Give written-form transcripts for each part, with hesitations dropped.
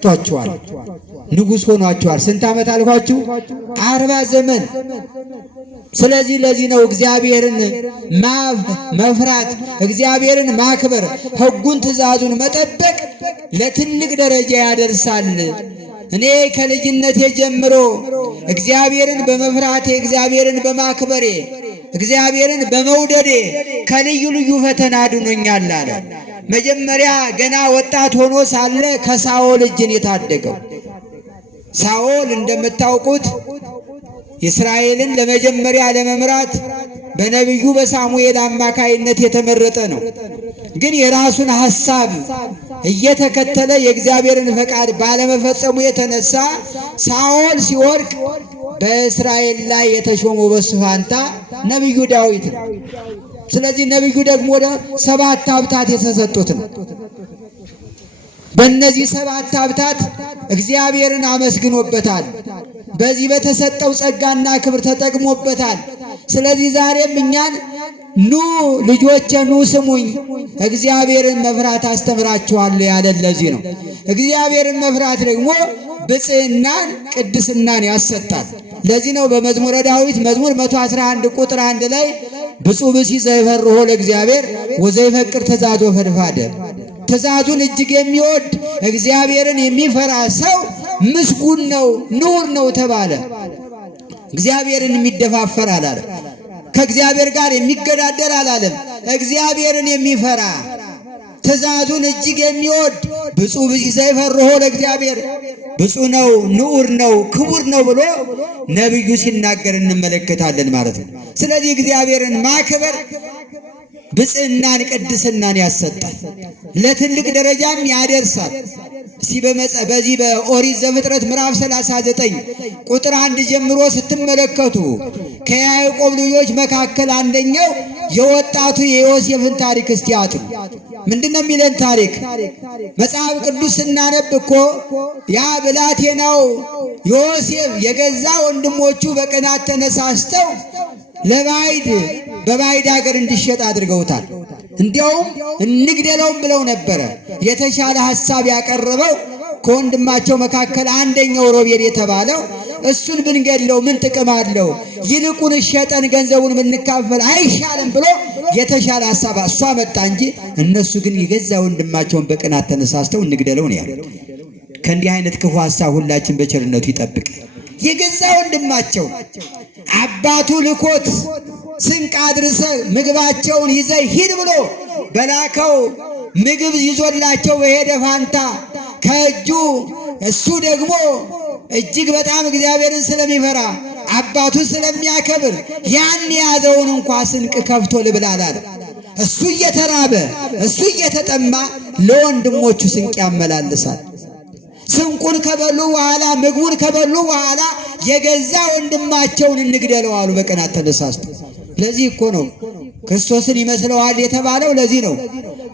ቷቸዋል ንጉስ ሆኗቸዋል። ስንት ዓመት አልኳችሁ? 40 ዘመን። ስለዚህ ለዚህ ነው እግዚአብሔርን መፍራት፣ እግዚአብሔርን ማክበር፣ ሕጉን ትእዛዙን መጠበቅ ለትልቅ ደረጃ ያደርሳል። እኔ ከልጅነቴ ጀምሮ እግዚአብሔርን በመፍራቴ እግዚአብሔርን በማክበሬ እግዚአብሔርን በመውደዴ ከልዩ ልዩ ፈተና አድኖኛል አለ። መጀመሪያ ገና ወጣት ሆኖ ሳለ ከሳኦል እጅን የታደገው ሳኦል እንደምታውቁት እስራኤልን ለመጀመሪያ ለመምራት በነቢዩ በሳሙኤል አማካይነት የተመረጠ ነው። ግን የራሱን ሐሳብ እየተከተለ የእግዚአብሔርን ፈቃድ ባለመፈጸሙ የተነሳ ሳኦል ሲወድቅ በእስራኤል ላይ የተሾመው በሱ ፋንታ ነቢዩ ዳዊት ነው። ስለዚህ ነቢዩ ደግሞ ወደ 7 ሀብታት የተሰጡት ነው። በእነዚህ 7 ሀብታት እግዚአብሔርን አመስግኖበታል። በዚህ በተሰጠው ጸጋና ክብር ተጠቅሞበታል። ስለዚህ ዛሬም እኛን ኑ ልጆቼ ኑ ስሙኝ እግዚአብሔርን መፍራት አስተምራችኋለሁ ያለን ለዚህ ነው። እግዚአብሔርን መፍራት ደግሞ ብጽዕናን ቅድስናን ያሰጣል። ለዚህ ነው በመዝሙረ ዳዊት መዝሙር 111 ቁጥር 1 ላይ ብፁዕ ብእሲ ዘይፈርሆ ለእግዚአብሔር ወዘይፈቅር ትእዛዞ ፈድፋደ። ትእዛዙን እጅግ የሚወድ እግዚአብሔርን የሚፈራ ሰው ምስጉን ነው ንዑር ነው ተባለ። እግዚአብሔርን የሚደፋፈር አላለም። ከእግዚአብሔር ጋር የሚገዳደር አላለም። እግዚአብሔርን የሚፈራ ትእዛዙን እጅግ የሚወድ ብፁዕ ብእሲ ዘይፈርሆ ለእግዚአብሔር ብፁዕ ነው ንዑር ነው ክቡር ነው ብሎ ነቢዩ ሲናገር እንመለከታለን ማለት ነው። ስለዚህ እግዚአብሔርን ማክበር ብጽዕናን ቅድስናን ያሰጣል፣ ለትልቅ ደረጃም ያደርሳል። በዚህ በኦሪት ዘፍጥረት ምዕራፍ 39 ቁጥር 1 ጀምሮ ስትመለከቱ ከያዕቆብ ልጆች መካከል አንደኛው የወጣቱ የዮሴፍን ታሪክ እስቲ አጥሩ። ምንድነው የሚለን ታሪክ? መጽሐፍ ቅዱስ ስናነብ እኮ ያ ብላቴናው ዮሴፍ የገዛ ወንድሞቹ በቅናት ተነሳስተው በባዕድ ሀገር እንዲሸጥ አድርገውታል። እንዲያውም እንግደለውም ብለው ነበረ። የተሻለ ሐሳብ ያቀረበው ከወንድማቸው መካከል አንደኛው ሮቤል የተባለው እሱን ብንገድለው ምን ጥቅም አለው? ይልቁን ሸጠን ገንዘቡን ብንካፈል አይሻልም ብሎ የተሻለ ሐሳብ እሷ መጣ እንጂ እነሱ ግን የገዛ ወንድማቸውን በቅናት ተነሳስተው እንግደለው ነው ያሉት። ከእንዲህ አይነት ክፉ ሐሳብ ሁላችን በቸርነቱ ይጠብቅ። የገዛ ወንድማቸው አባቱ ልኮት ስንቅ አድርሰህ ምግባቸውን ይዘህ ሂድ ብሎ በላከው ምግብ ይዞላቸው በሄደ ፋንታ ከእጁ እሱ ደግሞ እጅግ በጣም እግዚአብሔርን ስለሚፈራ አባቱን ስለሚያከብር ያን የያዘውን እንኳ ስንቅ ከፍቶ ልብላል አለ። እሱ እየተራበ እሱ እየተጠማ ለወንድሞቹ ስንቅ ያመላልሳል። ስንቁን ከበሉ በኋላ ምግቡን ከበሉ በኋላ የገዛ ወንድማቸውን እንግደለው አሉ በቅናት ተነሳስተው። ለዚህ እኮ ነው ክርስቶስን ይመስለዋል የተባለው። ለዚህ ነው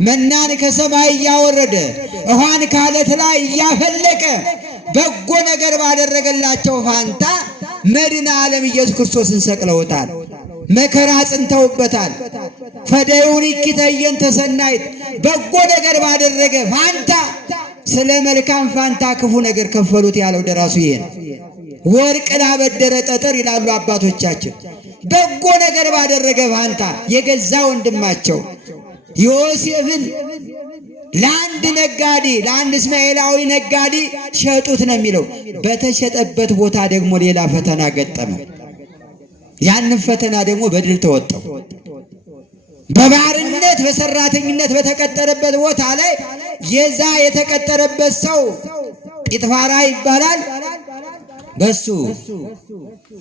መናን ከሰማይ እያወረደ ውሃን ከዓለት ላይ እያፈለቀ በጎ ነገር ባደረገላቸው ፋንታ መድኃኔ ዓለም ኢየሱስ ክርስቶስን ሰቅለውታል። መከራ ጽንተውበታል። ፈደዩን ይኪተየን ተሰናይት በጎ ነገር ባደረገ ፋንታ ስለ መልካም ፋንታ ክፉ ነገር ከፈሉት ያለው ደራሱ ይሄ ነው። ወርቅ ላበደረ ጠጠር ይላሉ አባቶቻችን። በጎ ነገር ባደረገ ፋንታ የገዛ ወንድማቸው ዮሴፍን ለአንድ ነጋዴ ለአንድ እስማኤላዊ ነጋዴ ሸጡት ነው የሚለው። በተሸጠበት ቦታ ደግሞ ሌላ ፈተና ገጠመ። ያንን ፈተና ደግሞ በድል ተወጣው። በባርነት በሰራተኝነት በተቀጠረበት ቦታ ላይ የዛ የተቀጠረበት ሰው ጲጥፋራ ይባላል። በሱ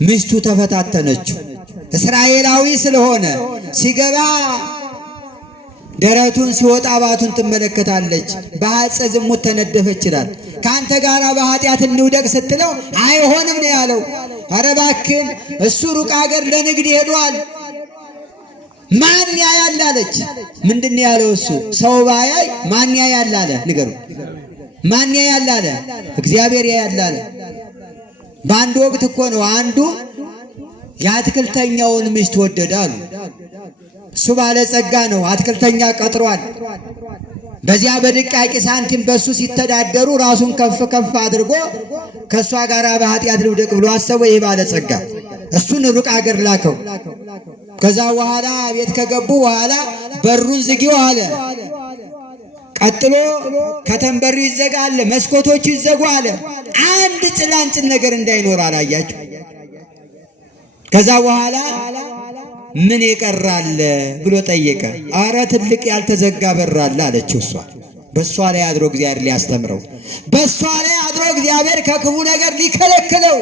ሚስቱ ተፈታተነችው። እስራኤላዊ ስለሆነ ሲገባ ደረቱን ሲወጣ ባቱን ትመለከታለች። በሐፀ ዝሙት ተነደፈች ይላል። ካንተ ጋራ በኃጢአት እንውደቅ ስትለው አይሆንም ነው ያለው። ኧረ እባክህን እሱ ሩቅ ሀገር ለንግድ ሄዷል። ማን ያያል አለች። ምንድነው ያለው እሱ? ሰው ባያይ ማን ያያል አለ። ንገሩ፣ ማን ያያል አለ? እግዚአብሔር ያያል አለ። በአንድ ወቅት እኮ ነው አንዱ የአትክልተኛውን ሚስት ወደደ አሉ። እሱ ባለጸጋ ነው፣ አትክልተኛ ቀጥሯል። በዚያ በድቃቂ ሳንቲም በሱ ሲተዳደሩ ራሱን ከፍ ከፍ አድርጎ ከሷ ጋር በኃጢአት ልውደቅ ብሎ አሰበ። ይህ ባለጸጋ እሱን ሩቅ አገር ላከው። ከዛ በኋላ ቤት ከገቡ በኋላ በሩን ዝጊው አለ። ቀጥሎ ከተንበሩ ይዘጋ አለ፣ መስኮቶቹ ይዘጉ አለ። አንድ ጭላንጭል ነገር እንዳይኖር አላያችሁ። ከዛ በኋላ ምን ይቀራል ብሎ ጠየቀ። አረ ትልቅ ያልተዘጋ በር አለ አለችው እሷ። በሷ ላይ አድሮ እግዚአብሔር ሊያስተምረው፣ በሷ ላይ አድሮ እግዚአብሔር ከክፉ ነገር ሊከለክለው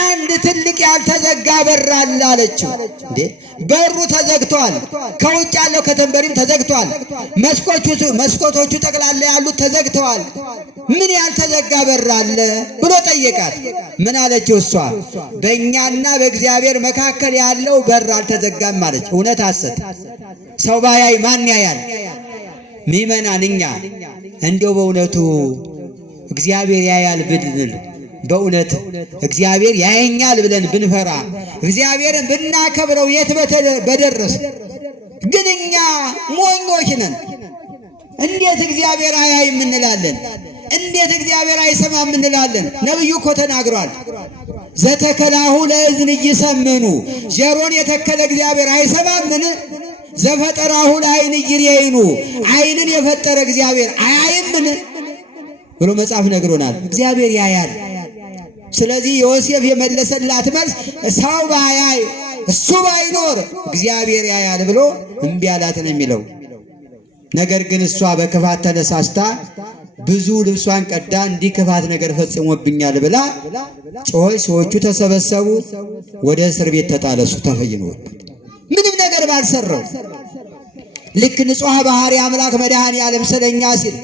አንድ ትልቅ ያልተዘጋ በር አለ አለችው። እንዴ በሩ ተዘግቷል፣ ከውጭ ያለው ከተንበሪም ተዘግቷል፣ መስኮቶቹ ጠቅላላ ያሉት ተዘግተዋል። ምን ያልተዘጋ በር አለ ብሎ ጠየቃት። ምን አለችው እሷ? በእኛና በእግዚአብሔር መካከል ያለው በር አልተዘጋም አለች። እውነት ሐሰት? ሰው ባያይ ማን ያያል? ምእመናን እኛ እንደው በእውነቱ እግዚአብሔር ያያል ብንል፣ በእውነት እግዚአብሔር ያየኛል ብለን ብንፈራ፣ እግዚአብሔርን ብናከብረው የት በደረስ። ግን እኛ ሞኞች ነን። እንዴት እግዚአብሔር አያይም እንላለን? እንዴት እግዚአብሔር አይሰማም እንላለን? ነብዩ እኮ ተናግሯል። ዘተከላሁ ለእዝን ይሰምኑ፣ ጆሮን የተከለ እግዚአብሔር አይሰማምን? ዘፈጠራሁ ለዓይን ይርየይኑ፣ ዓይንን የፈጠረ እግዚአብሔር አያይምን ብሎ መጽሐፍ ነግሮናል። እግዚአብሔር ያያል። ስለዚህ ዮሴፍ የመለሰላት መልስ ሰው ባያይ እሱ ባይኖር እግዚአብሔር ያያል ብሎ እምቢ አላት ነው የሚለው። ነገር ግን እሷ በክፋት ተነሳስታ ብዙ ልብሷን ቀዳ እንዲህ ክፋት ነገር ፈጽሞብኛል ብላ ጮኸች። ሰዎቹ ተሰበሰቡ፣ ወደ እስር ቤት ተጣለሱ። ተፈይኖበት ምንም ነገር ባልሰራው ልክ ንጹሕ ባህሪ አምላክ መድኃኔ ዓለም ስለኛ ሲል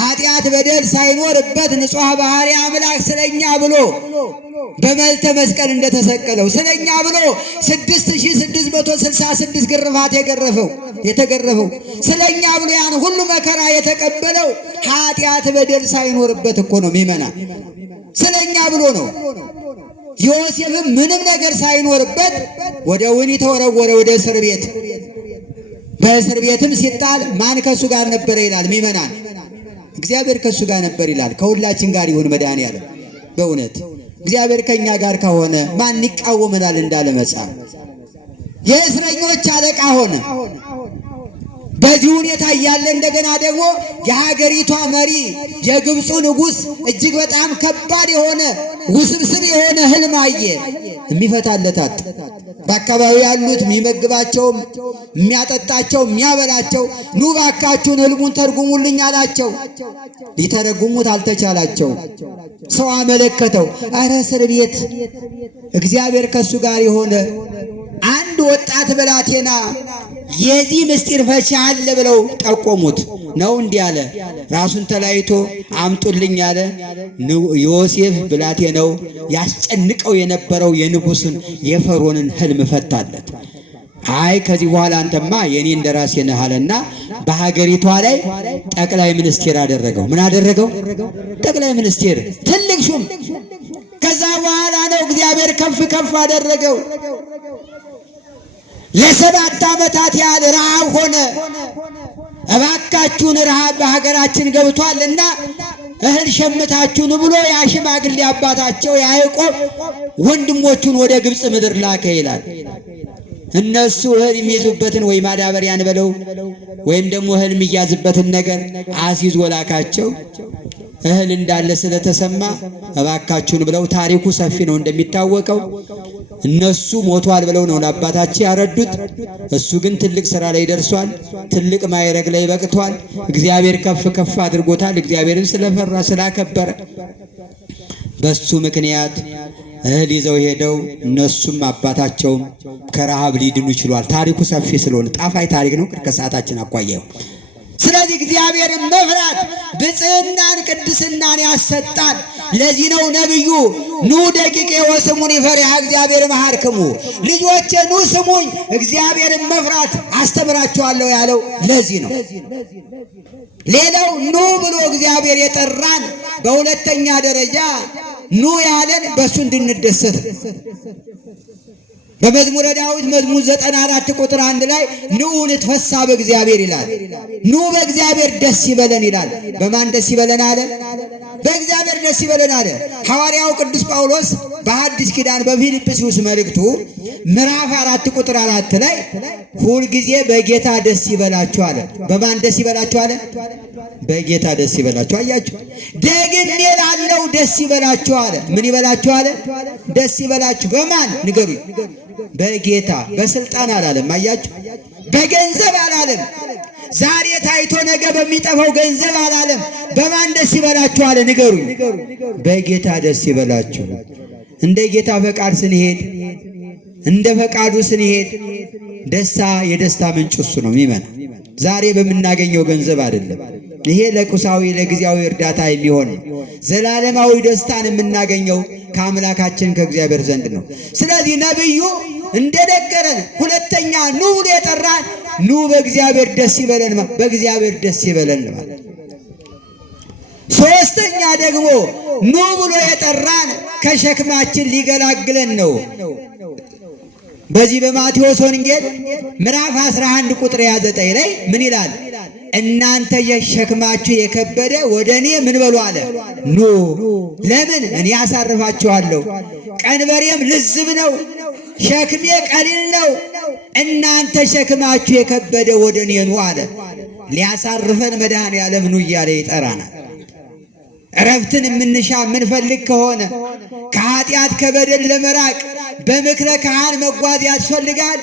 ኃጢአት በደል ሳይኖርበት ንጹሕ ባህሪ አምላክ ስለኛ ብሎ በመልተ መስቀል እንደተሰቀለው ስለኛ ብሎ 6666 ግርፋት የተገረፈው ስለኛ ብሎ ያን ሁሉ መከራ የተቀበለው ኃጢአት በደል ሳይኖርበት እኮ ነው። ሚመና ስለኛ ብሎ ነው። ዮሴፍም ምንም ነገር ሳይኖርበት ወደ ወህኒ ተወረወረ፣ ወደ እስር ቤት። በእስር ቤትም ሲጣል ማን ከሱ ጋር ነበር ይላል? ሚመናን እግዚአብሔር ከሱ ጋር ነበር ይላል። ከሁላችን ጋር ይሁን መድኃኔዓለም። በእውነት እግዚአብሔር ከኛ ጋር ከሆነ ማን ይቃወመናል እንዳለ መጽሐፍ። የእስረኞች አለቃ ሆነ። በዚህ ሁኔታ እያለ እንደገና ደግሞ የሀገሪቷ መሪ የግብፁ ንጉሥ እጅግ በጣም ከባድ የሆነ ውስብስብ የሆነ ህልም አየ። የሚፈታለት አጣ። በአካባቢው ያሉት የሚመግባቸው፣ የሚያጠጣቸው፣ የሚያበላቸው ኑ ባካችሁን ህልሙን ተርጉሙልኝ አላቸው። ሊተረጉሙት አልተቻላቸው። ሰው አመለከተው። አረ እስር ቤት እግዚአብሔር ከሱ ጋር የሆነ አንድ ወጣት ብላቴና የዚህ ምስጢር ፈቺ አለ ብለው ጠቆሙት። ነው እንዲህ አለ። ራሱን ተላይቶ አምጡልኝ አለ። ዮሴፍ ብላቴናው ያስጨንቀው የነበረው የንጉሥን የፈርዖንን ህልም ፈታለት። አይ ከዚህ በኋላ አንተማ የኔ እንደራሴ ነህ አለና በሀገሪቷ ላይ ጠቅላይ ሚኒስቴር አደረገው። ምን አደረገው? ጠቅላይ ሚኒስቴር፣ ትልቅ ሹም። ከዛ በኋላ ነው እግዚአብሔር ከፍ ከፍ አደረገው። ለ7 ዓመታት ያህል ረሃብ ሆነ። እባካችሁን ረሃብ በሀገራችን ገብቷልና እህል ሸምታችሁን ብሎ ያ ሽማግሌ አባታቸው ያዕቆብ ወንድሞቹን ወደ ግብፅ ምድር ላከ ይላል። እነሱ እህል የሚይዙበትን ወይ ማዳበሪያን በለው ወይም ደግሞ እህል የሚያዝበትን ነገር አስይዞ ላካቸው። እህል እንዳለ ስለተሰማ እባካችሁን ብለው፣ ታሪኩ ሰፊ ነው እንደሚታወቀው። እነሱ ሞቷል ብለው ነው ለአባታቸው ያረዱት። እሱ ግን ትልቅ ስራ ላይ ደርሷል። ትልቅ ማዕረግ ላይ በቅቷል። እግዚአብሔር ከፍ ከፍ አድርጎታል። እግዚአብሔርን ስለፈራ ስላከበረ በሱ ምክንያት እህል ይዘው ሄደው እነሱም አባታቸውም ከረሃብ ሊድኑ ችሏል። ታሪኩ ሰፊ ስለሆነ ጣፋይ ታሪክ ነው ከሰዓታችን አኳያው። ስለዚህ እግዚአብሔርን መፍራት ብጽዕናን ቅድስናን ያሰጣል። ለዚህ ነው ነብዩ ኑ ደቂቄ ወስሙኒ ፈሪሃ እግዚአብሔር መሐርክሙ፣ ልጆቼ ኑ ስሙኝ እግዚአብሔርን መፍራት አስተምራችኋለሁ ያለው ለዚህ ነው። ሌላው ኑ ብሎ እግዚአብሔር የጠራን በሁለተኛ ደረጃ ኑ ያለን በሱ እንድንደሰት። በመዝሙረ ዳዊት መዝሙር 94 ቁጥር 1 ላይ ኑ ንትፈሳ በእግዚአብሔር ይላል። ኑ በእግዚአብሔር ደስ ይበለን ይላል። በማን ደስ ይበለን አለ? በእግዚአብሔር ደስ ይበለን አለ። ሐዋርያው ቅዱስ ጳውሎስ በሐዲስ ኪዳን በፊልጵስዩስ መልእክቱ ምዕራፍ 4 ቁጥር 4 ላይ ሁል ጊዜ በጌታ ደስ ይበላችሁ አለ። በማን ደስ ይበላችሁ አለ? በጌታ ደስ ይበላችሁ። አያችሁ፣ ደግሜ ላለው ደስ ይበላችሁ አለ። ምን ይበላችሁ አለ? ደስ ይበላችሁ። በማን ንገሩኝ? በጌታ። በስልጣን አላለም። አያችሁ፣ በገንዘብ አላለም። ዛሬ ታይቶ ነገ በሚጠፋው ገንዘብ አላለም። በማን ደስ ይበላችሁ አለ? ንገሩኝ። በጌታ ደስ ይበላችሁ። እንደ ጌታ ፈቃድ ስንሄድ፣ እንደ ፈቃዱ ስንሄድ ደስታ የደስታ ምንጭ እሱ ነው የሚመና። ዛሬ በምናገኘው ገንዘብ አይደለም። ይሄ ለቁሳዊ ለጊዜያዊ እርዳታ የሚሆን ነው። ዘላለማዊ ደስታን የምናገኘው ከአምላካችን ከእግዚአብሔር ዘንድ ነው። ስለዚህ ነብዩ እንደነገረን ሁለተኛ ኑ ብሎ የጠራን ኑ በእግዚአብሔር ደስ ይበለን፣ በእግዚአብሔር ደስ ይበለን ማለት። ሶስተኛ ደግሞ ኑ ብሎ የጠራን ከሸክማችን ሊገላግለን ነው። በዚህ በማቴዎስ ወንጌል ምዕራፍ 11 ቁጥር 29 ላይ ምን ይላል? እናንተ የሸክማችሁ የከበደ ወደ እኔ ምን በሉ አለ? ኑ። ለምን? እኔ አሳርፋችኋለሁ። ቀንበሬም ልዝብ ነው፣ ሸክሜ ቀሊል ነው። እናንተ ሸክማችሁ የከበደ ወደ እኔ ኑ አለ። ሊያሳርፈን መድኃኔዓለም ኑ እያለ ይጠራናል። እረፍትን የምንሻ የምንፈልግ ከሆነ ከኃጢአት ከበደል ለመራቅ በምክረ ካህን መጓዝ ያስፈልጋል።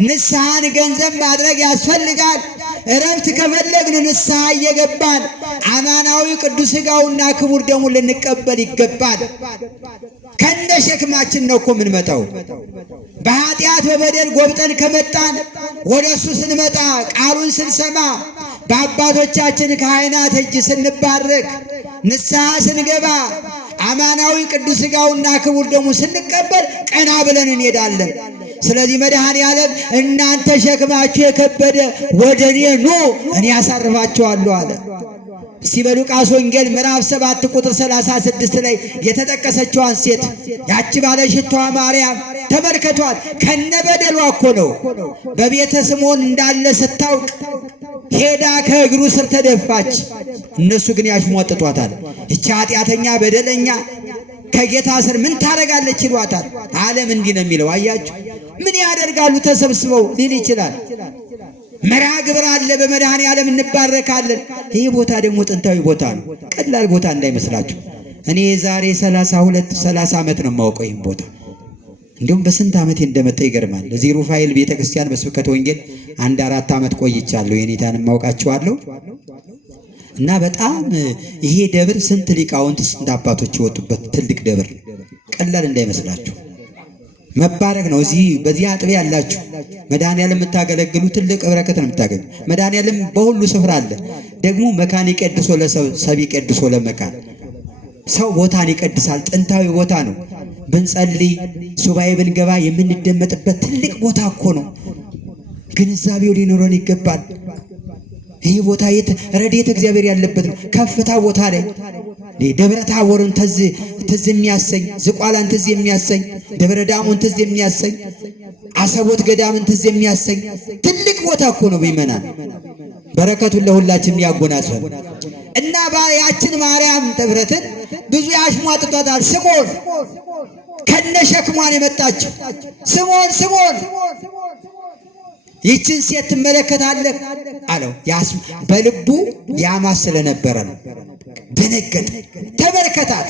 ንስሐን ገንዘብ ማድረግ ያስፈልጋል። እረፍት ከፈለግን ንስሐ እየገባን አማናዊ ቅዱስ ሥጋውና ክቡር ደሙን ልንቀበል ይገባል። ከነ ሸክማችን ነው እኮ የምንመጣው። በኃጢአት በበደል ጎብጠን ከመጣን ወደ እሱ ስንመጣ ቃሉን ስንሰማ በአባቶቻችን ካህናት እጅ ስንባረክ ንስሐ ስንገባ አማናዊ ቅዱስ ሥጋውና ክቡር ደሙን ስንቀበል ቀና ብለን እንሄዳለን። ስለዚህ መድኃኔዓለም እናንተ ሸክማችሁ የከበደ ወደ እኔ ኑ እኔ ያሳርፋችኋለሁ አለ። እስቲ በሉቃስ ወንጌል ምዕራፍ 7 ቁጥር 36 ላይ የተጠቀሰችዋን ሴት ያቺ ባለሽቷ ማርያም ተመልከቷት። ከነበደሏ እኮ ነው በቤተ ስምዖን እንዳለ ስታውቅ ሄዳ ከእግሩ ስር ተደፋች። እነሱ ግን ያሽሟጥጧታል። እቺ ኃጢአተኛ በደለኛ ከጌታ ስር ምን ታረጋለች ይሏታል። ዓለም እንዲህ ነው የሚለው። አያችሁ ምን ያደርጋሉ ተሰብስበው ሊል ይችላል። መርሐ ግብር አለ፣ በመድኃኔዓለም እንባረካለን። ይህ ቦታ ደግሞ ጥንታዊ ቦታ ነው፣ ቀላል ቦታ እንዳይመስላችሁ። እኔ ዛሬ 30 ዓመት ነው የማውቀው ይህን ቦታ። እንዲሁም በስንት ዓመቴ እንደመጣ ይገርማል። እዚህ ሩፋኤል ቤተክርስቲያን በስብከተ ወንጌል 4 ዓመት ቆይቻለሁ። የኔታን ማውቃቸዋለሁ። እና በጣም ይሄ ደብር ስንት ሊቃውንት ስንት አባቶች የወጡበት ትልቅ ደብር፣ ቀላል እንዳይመስላችሁ። መባረክ ነው። እዚህ በዚህ አጥቢያ ያላችሁ መድኃኔዓለም የምታገለግሉ ትልቅ በረከት ነው የምታገኙ። መድኃኔዓለም በሁሉ ስፍራ አለ። ደግሞ መካን ይቀድሶ ለሰው፣ ሰብ ይቀድሶ ለመካን። ሰው ቦታን ይቀድሳል። ጥንታዊ ቦታ ነው። ብንጸልይ ሱባኤ ብንገባ የምንደመጥበት ትልቅ ቦታ እኮ ነው። ግንዛቤው ሊኖረን ይገባል። ይህ ቦታ ረድኤተ እግዚአብሔር ያለበት ነው። ከፍታ ቦታ ላይ ደብረ ታቦርን ትዝ የሚያሰኝ፣ ዝቋላን ትዝ የሚያሰኝ፣ ደብረ ዳሞን ትዝ የሚያሰኝ፣ አሰቦት ገዳምን ትዝ የሚያሰኝ ትልቅ ቦታ እኮ ነው። ይመናል። በረከቱን ለሁላችን ያጎናጽፈን እና ያችን ማርያም ተብረትን ብዙ ያሽሟጥጧታል። ስምዖን ከነሸክሟን የመጣችው ስምዖን ይችን ሴት ትመለከታለህ አለው። በልቡ ያማስ ስለነበረ ነው። ደነገጠ። ተመልከታት፣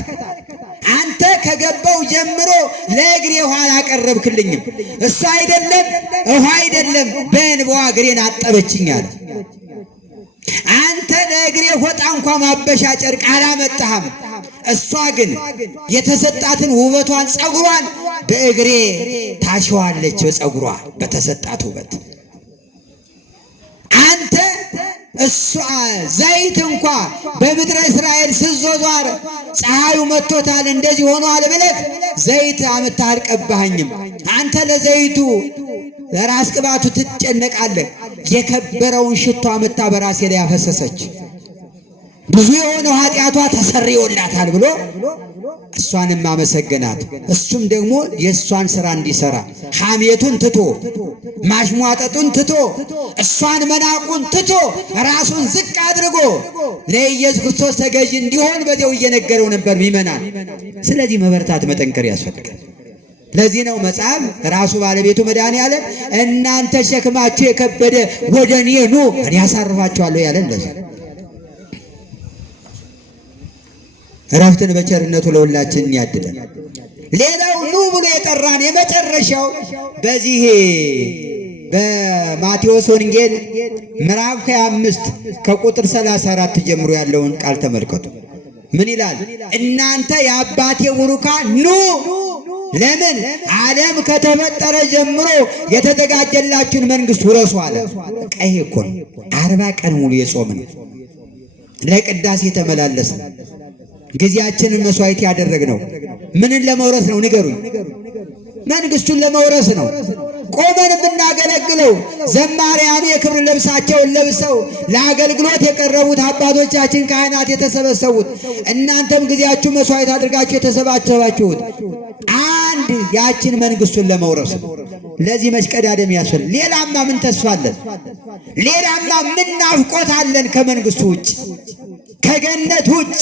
አንተ ከገባው ጀምሮ ለእግሬ ውሃ አላቀረብክልኝም። እሱ አይደለም ውሃ አይደለም በእንባዋ እግሬን አጠበችኝ አለ። አንተ ለእግሬ ፎጣ እንኳን ማበሻ ጨርቅ አላመጣህም። እሷ ግን የተሰጣትን ውበቷን ጸጉሯን በእግሬ ታሸዋለች። በጸጉሯ በተሰጣት ውበት አንተ እሷ ዘይት እንኳ በምድረ እስራኤል ስዞዟር ፀሐዩ መጥቶታል እንደዚህ ሆኗል ብለህ ዘይት አምጥተህ አልቀባኸኝም። አንተ ለዘይቱ ለራስ ቅባቱ ትጨነቃለህ። የከበረውን ሽቶ አምጥታ በራሴ ላይ ያፈሰሰች። ብዙ የሆነው ኃጢአቷ ተሰርዮላታል ብሎ እሷንም አመሰገናት። እሱም ደግሞ የእሷን ሥራ እንዲሠራ ሐሜቱን ትቶ ማሽሟጠጡን ትቶ እሷን መናቁን ትቶ ራሱን ዝቅ አድርጎ ለኢየሱስ ክርስቶስ ተገዥ እንዲሆን በዚያው እየነገረው ነበር ምእመናን። ስለዚህ መበርታት መጠንከር ያስፈልጋል። ለዚህ ነው መጽሐፍ ራሱ ባለቤቱ መድኃኔዓለም እናንተ ሸክማችሁ የከበደ ወደ እኔ ኑ እኔ አሳርፋችኋለሁ ያለን ለዚህ እረፍትን በቸርነቱ ለሁላችን ያድለን። ሌላው ኑ ብሎ የጠራን የመጨረሻው በዚህ በማቴዎስ ወንጌል ምዕራፍ 25 ከቁጥር 34 ጀምሮ ያለውን ቃል ተመልከቱ። ምን ይላል? እናንተ የአባቴ ቡሩካን ኑ። ለምን? ዓለም ከተፈጠረ ጀምሮ የተዘጋጀላችሁን መንግሥት ውረሱ አለ። በቃ ይሄ እኮ ነው 40 ቀን ሙሉ የጾምን ለቅዳሴ የተመላለስን ጊዜያችንን መስዋዕት ያደረግነው ምንን ለመውረስ ነው? ንገሩኝ። መንግሥቱን ለመውረስ ነው። ቆመን ብናገለግለው ዘማሪያኑ የክብር ልብሳቸውን ለብሰው ለአገልግሎት የቀረቡት አባቶቻችን ካህናት የተሰበሰቡት እናንተም ጊዜያችሁ መስዋዕት አድርጋችሁ የተሰባሰባችሁት አንድ ያችን መንግሥቱን ለመውረስ ነው። ለዚህ መሽቀዳደም ያስፈልጋል። ሌላማ ምን ተስፋ አለን? ሌላማ ምን ናፍቆት አለን? ከመንግሥቱ ውጭ ከገነት ውጭ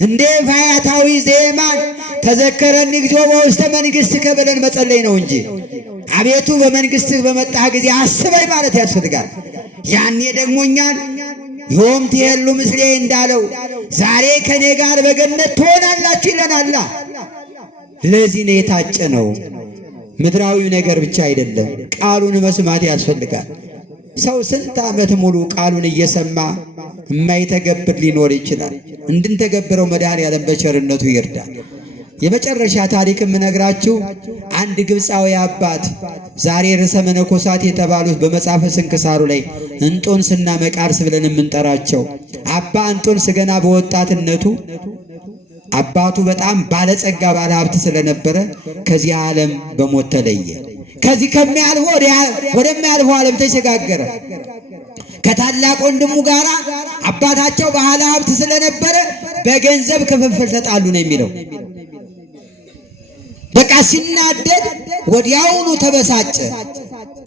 እንደ ፋያታዊ ዜማን ተዘከረኒ እግዚኦ በውስተ መንግሥትከ ብለን መጸለይ ነው እንጂ አቤቱ በመንግሥትህ በመጣህ ጊዜ አስበኝ ማለት ያስፈልጋል። ያኔ ደግሞ እኛን ዮም ትሄሉ ምስሌ እንዳለው ዛሬ ከኔ ጋር በገነት ትሆናላችሁ ይለናል። ለዚህ ነው የታጨነው። ምድራዊ ነገር ብቻ አይደለም፣ ቃሉን መስማት ያስፈልጋል። ሰው ስንት ዓመት ሙሉ ቃሉን እየሰማ የማይተገብር ሊኖር ይችላል። እንድንተገብረው መድኃኔዓለም በቸርነቱ ይርዳል። የመጨረሻ ታሪክ የምነግራችሁ አንድ ግብፃዊ አባት ዛሬ ርዕሰ መነኮሳት የተባሉት በመጽሐፈ ስንክሳሩ ላይ እንጦንስና መቃርስ ብለን የምንጠራቸው አባ እንጦንስ ገና በወጣትነቱ አባቱ በጣም ባለጸጋ ባለ ሀብት ስለነበረ ከዚህ ዓለም በሞት ተለየ። ከዚህ ከሚያልፈው ወደሚያልፈው ዓለም ተሸጋገረ። ከታላቅ ወንድሙ ጋር አባታቸው ባለ ሀብት ስለነበረ በገንዘብ ክፍፍል ተጣሉ ነው የሚለው። በቃ ሲናደድ ወዲያውኑ ተበሳጨ።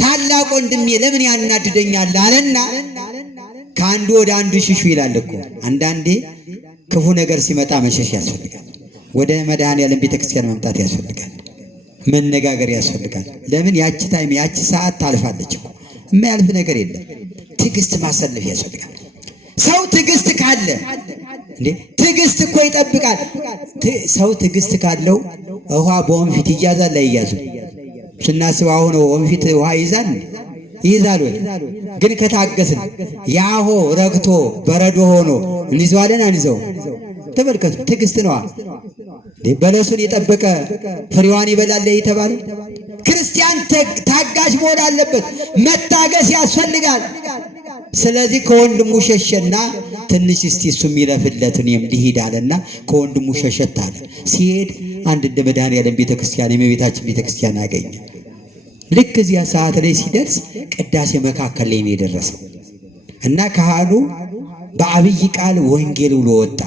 ታላቅ ወንድሜ ለምን ያናድደኛል አለና ከአንዱ ወደ አንዱ ሽሹ ይላል እኮ። አንዳንዴ ክፉ ነገር ሲመጣ መሸሽ ያስፈልጋል። ወደ መድኃኔዓለም ቤተክርስቲያን መምጣት ያስፈልጋል። መነጋገር ያስፈልጋል። ለምን? ያቺ ታይም ያቺ ሰዓት ታልፋለች እኮ። የማያልፍ ነገር የለም። ትዕግስት ማሰለፍ ያስፈልጋል። ሰው ትዕግስት ካለ እንዴ ትዕግስት እኮ ይጠብቃል። ሰው ትዕግስት ካለው ውሃ በወንፊት ይያዛል አይያዝም? ስናስብ አሁን ወንፊት ውሃ ይይዛል ወይ? ግን ከታገስን ያሆ ረግቶ በረዶ ሆኖ እንይዘዋለን አንይዘው? ተመልከቱ፣ ትዕግስት ነዋ። በለሱን የጠበቀ ፍሬዋን ይበላል የተባለ ክርስቲያን ታጋሽ መሆን አለበት። መታገስ ያስፈልጋል። ስለዚህ ከወንድሙ ሸሸና ትንሽ እስቲ እሱ የሚለፍለት እኔም ልሂድ አለና ከወንድሙ ሸሸት አለ። ሲሄድ አንድ እንደ መድኃኔዓለም ቤተክርስቲያን የእመቤታችን ቤተክርስቲያን አገኘ። ልክ እዚያ ሰዓት ላይ ሲደርስ ቅዳሴ መካከል ላይ ነው የደረሰው እና ካህኑ በአብይ ቃል ወንጌል ብሎ ወጣ።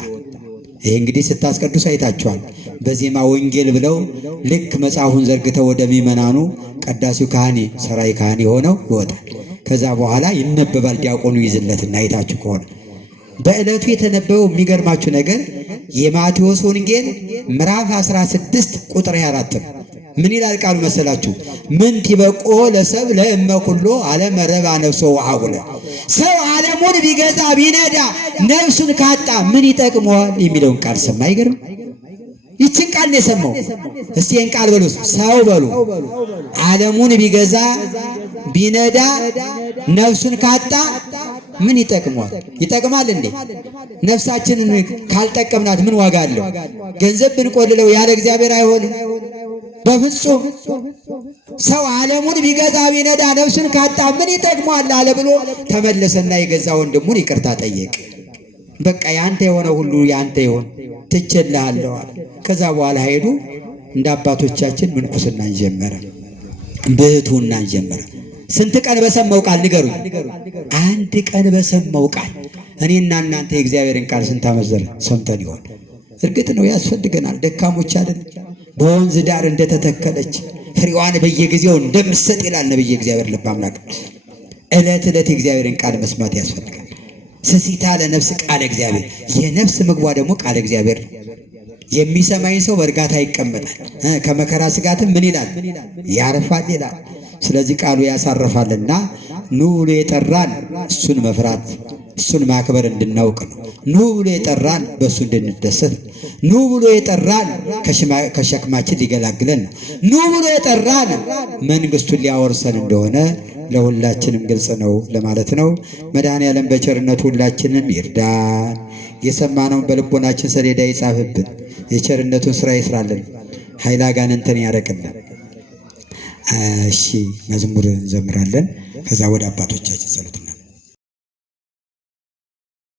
ይሄ እንግዲህ ስታስቀድሱ አይታችኋል። በዜማ ወንጌል ብለው ልክ መጽሐፉን ዘርግተው ወደ ምእመናኑ ቀዳሲው ካህኔ ሰራይ ካህኔ ሆነው ይወጣል። ከዛ በኋላ ይነበባል። ዲያቆኑ ይዝለትና አይታችሁ ከሆነ በዕለቱ የተነበበው የሚገርማችሁ ነገር የማቴዎስ ወንጌል ምዕራፍ 16 ቁጥር 24 ነው። ምን ይላል ቃሉ መሰላችሁ? ምን ትበቆ ለሰብ ለእመ ኩሎ ዓለም ረባ ነፍሶ ወአጉለ። ሰው ዓለሙን ቢገዛ ቢነዳ ነፍሱን ካጣ ምን ይጠቅመዋል የሚለውን ቃል ሰማ። አይገርም? ይችን ቃል ነው የሰማው። እስቲ ይህን ቃል በሉ፣ ሰው በሉ። ዓለሙን ቢገዛ ቢነዳ ነፍሱን ካጣ ምን ይጠቅመዋል? ይጠቅማል እንዴ? ነፍሳችንን ካልጠቀምናት ምን ዋጋ አለው? ገንዘብ ብንቆልለው ያለ እግዚአብሔር አይሆንም በፍጹም። ሰው ዓለሙን ቢገዛ ቢነዳ ነፍሱን ካጣ ምን ይጠቅመዋል አለ ብሎ ተመለሰና የገዛ ወንድሙን ይቅርታ ጠየቅ። በቃ ያንተ የሆነ ሁሉ ያንተ ይሆን ትችላለህ አለ። ከዛ በኋላ ሄዱ። እንደ አባቶቻችን ምንኩስናን ጀመረ፣ ብሕትውናን ጀመረ። ስንት ቀን በሰማው ቃል ንገሩኝ? አንድ ቀን በሰማው ቃል እኔና እናንተ የእግዚአብሔርን ቃል ስንት ዓመት ሰምተን ይሆን? እርግጥ ነው ያስፈልገናል። ደካሞች አይደል? በወንዝ ዳር እንደተተከለች ፍሬዋን በየጊዜው እንደምትሰጥ ይላል ነብይ እግዚአብሔር ልበ አምላክ። ዕለት ዕለት የእግዚአብሔርን ቃል መስማት ያስፈልጋል። ስሲታ ለነፍስ ቃል እግዚአብሔር፣ የነፍስ ምግቧ ደግሞ ቃል እግዚአብሔር። የሚሰማኝ ሰው በእርጋታ ይቀመጣል፣ ከመከራ ስጋትም ምን ይላል? ያርፋል ይላል። ስለዚህ ቃሉ ያሳርፋልና ኑ ብሎ የጠራን እሱን መፍራት እሱን ማክበር እንድናውቅ ነው። ኑ ብሎ የጠራን በእሱ እንድንደሰት፣ ኑ ብሎ የጠራን ከሸክማችን ሊገላግለን ነው። ኑ ብሎ የጠራን መንግሥቱን ሊያወርሰን እንደሆነ ለሁላችንም ግልጽ ነው ለማለት ነው። መድኃኔዓለም በቸርነቱ ሁላችንም ይርዳን። የሰማነውን በልቦናችን ሰሌዳ ይጻፍብን። የቸርነቱን ሥራ ይስራልን። ኃይለ አጋንንትን ያረቅልን። እሺ መዝሙር እንዘምራለን። ከዛ ወደ አባቶቻችን ጸሎት